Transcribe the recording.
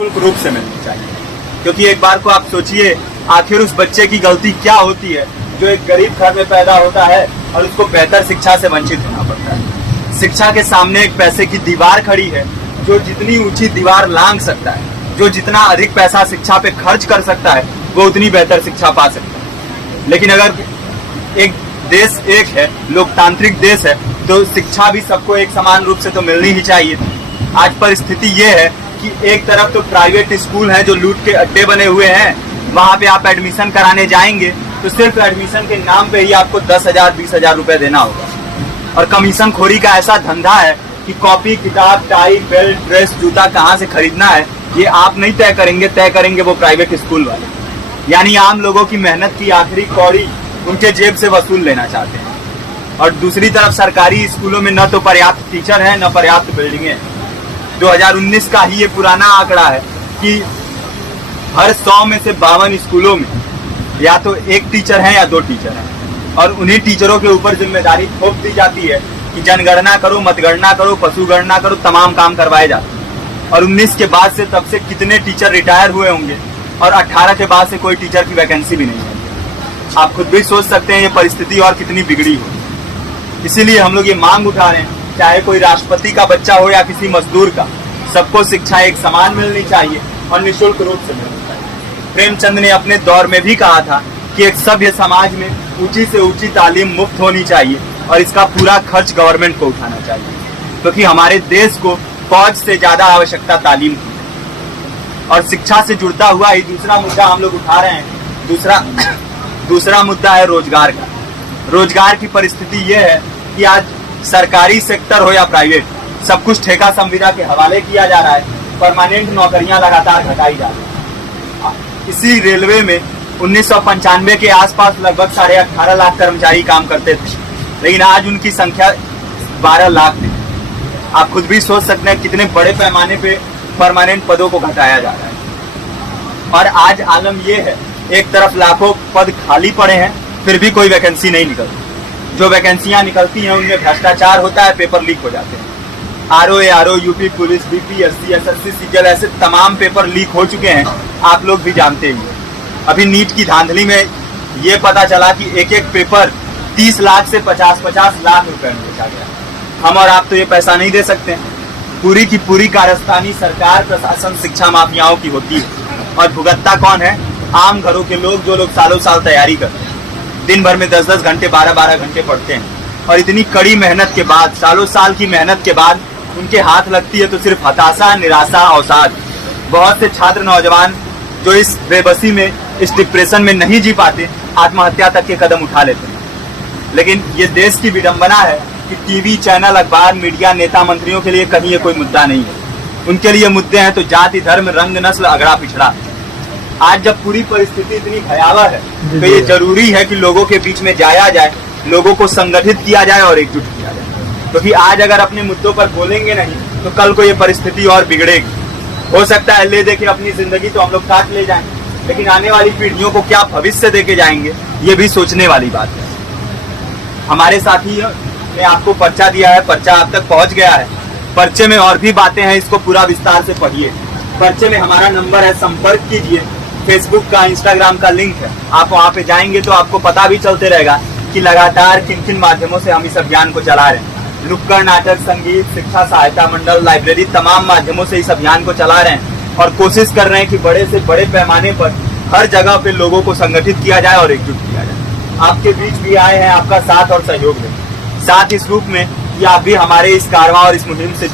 रूप से मिलनी चाहिए, क्योंकि एक बार को आप सोचिए आखिर उस बच्चे की गलती क्या होती है जो एक गरीब घर में पैदा होता है और उसको बेहतर शिक्षा से वंचित होना पड़ता है। शिक्षा के सामने एक पैसे की दीवार खड़ी है, जो जितनी ऊंची दीवार लांघ सकता है, जो जितना अधिक पैसा शिक्षा पे खर्च कर सकता है, वो उतनी बेहतर शिक्षा पा सकता है। लेकिन अगर एक देश एक है, लोकतांत्रिक देश है, तो शिक्षा भी सबको एक समान रूप से तो मिलनी ही चाहिए। आज परिस्थिति ये है कि एक तरफ तो प्राइवेट स्कूल हैं जो लूट के अड्डे बने हुए हैं, वहां पे आप एडमिशन कराने जाएंगे तो सिर्फ एडमिशन के नाम पे ही आपको 10,000 20,000 रुपए देना होगा। और कमीशन खोरी का ऐसा धंधा है कि कॉपी, किताब, टाई, बेल्ट, ड्रेस, जूता कहाँ से खरीदना है ये आप नहीं तय करेंगे वो प्राइवेट स्कूल वाले। यानी आम लोगों की मेहनत की आखिरी कौड़ी उनके जेब से वसूल लेना चाहते हैं। और दूसरी तरफ सरकारी स्कूलों में न तो पर्याप्त टीचर है, न पर्याप्त बिल्डिंगे हैं। 2019 का ही ये पुराना आंकड़ा है कि हर 100 में से 52 स्कूलों में या तो एक टीचर है या 2 टीचर हैं, और उन्हीं टीचरों के ऊपर जिम्मेदारी थोप दी जाती है कि जनगणना करो, मतगणना करो, पशुगणना करो, तमाम काम करवाए जाते हैं। और 19 के बाद से तब से कितने टीचर रिटायर हुए होंगे, और 18 के बाद से कोई टीचर की वैकेंसी भी नहीं है। आप खुद भी सोच सकते हैं ये परिस्थिति और कितनी बिगड़ी हो। इसीलिए हम लोग ये मांग उठा रहे हैं, चाहे कोई राष्ट्रपति का बच्चा हो या किसी मजदूर का, सबको शिक्षा एक समान मिलनी चाहिए और निःशुल्क रूप से मिलनी चाहिए। प्रेमचंद ने अपने दौर में भी कहा था कि एक सभ्य समाज में ऊंची से ऊंची तालीम मुफ्त होनी चाहिए और इसका पूरा खर्च गवर्नमेंट को उठाना चाहिए, क्योंकि हमारे देश को फौज से ज्यादा आवश्यकता तालीम की है। और शिक्षा से जुड़ता हुआ ही दूसरा मुद्दा हम लोग उठा रहे हैं। दूसरा मुद्दा है रोजगार का। रोजगार की परिस्थिति ये है कि आज सरकारी सेक्टर हो या प्राइवेट, सब कुछ ठेका संविदा के हवाले किया जा रहा है। परमानेंट नौकरियां लगातार घटाई जा रही है। इसी रेलवे में 1995 के आसपास लगभग 18.5 लाख कर्मचारी काम करते थे, लेकिन आज उनकी संख्या 12 लाख है। आप खुद भी सोच सकते हैं कितने बड़े पैमाने पे परमानेंट पदों को घटाया जा रहा है। और आज आलम ये है, एक तरफ लाखों पद खाली पड़े हैं, फिर भी कोई वैकेंसी नहीं निकलती। जो वैकेंसियां निकलती हैं उनमें भ्रष्टाचार होता है, पेपर लीक हो जाते हैं। RO, UP police, BPSC, SSC, CGL, ऐसे तमाम पेपर लीक हो चुके हैं, आप लोग भी जानते ही हैं। अभी नीट की धांधली में ये पता चला कि एक एक पेपर 30 लाख से 50-50 लाख रुपए में बेचा गया। हम और आप तो ये पैसा नहीं दे सकते। पूरी की पूरी कारस्तानी सरकार, प्रशासन, शिक्षा माफियाओं की होती है। और भुगतता कौन है? आम घरों के लोग, जो लोग सालों साल तैयारी करते हैं, दिन भर में 10-10 घंटे, 12-12 घंटे पढ़ते हैं, और इतनी कड़ी मेहनत के बाद, सालों साल की मेहनत के बाद उनके हाथ लगती है तो सिर्फ हताशा, निराशा, अवसाद। बहुत से छात्र नौजवान जो इस बेबसी में, इस डिप्रेशन में नहीं जी पाते, आत्महत्या तक के कदम उठा लेते हैं। लेकिन ये देश की विडंबना है कि टीवी चैनल, अखबार, मीडिया, नेता, मंत्रियों के लिए कहीं ये कोई मुद्दा नहीं है। उनके लिए मुद्दे हैं तो जाति, धर्म, रंग, नस्ल, अगड़ा पिछड़ा। आज जब पूरी परिस्थिति इतनी भयावह है तो ये जरूरी है कि लोगों के बीच में जाया जाए, लोगों को संगठित किया जाए और एकजुट किया जाए। क्योंकि आज अगर अपने मुद्दों पर बोलेंगे नहीं तो कल को ये परिस्थिति और बिगड़ेगी। हो सकता है ले देके अपनी जिंदगी तो हम लोग काट ले जाएं, लेकिन आने वाली पीढ़ियों को क्या भविष्य देके जाएंगे, ये भी सोचने वाली बात है। हमारे साथी ने आपको पर्चा दिया है, पर्चा आप तक पहुंच गया है। पर्चे में और भी बातें हैं, इसको पूरा विस्तार से पढ़िए। पर्चे में हमारा नंबर है, संपर्क कीजिए। फेसबुक का, इंस्टाग्राम का लिंक है, आप वहाँ पे जाएंगे तो आपको पता भी चलते रहेगा कि लगातार किन किन माध्यमों से हम इस अभियान को चला रहे हैं। नुक्कड़ नाटक, संगीत, शिक्षा सहायता मंडल, लाइब्रेरी, तमाम माध्यमों से इस अभियान को चला रहे हैं और कोशिश कर रहे हैं कि बड़े से बड़े पैमाने पर हर जगह पे लोगों को संगठित किया जाए और एकजुट किया जाए। आपके बीच भी आए हैं आपका साथ और सहयोग दें। साथ इस रूप में कि आप भी हमारे इस कारवां और इस मुहिम से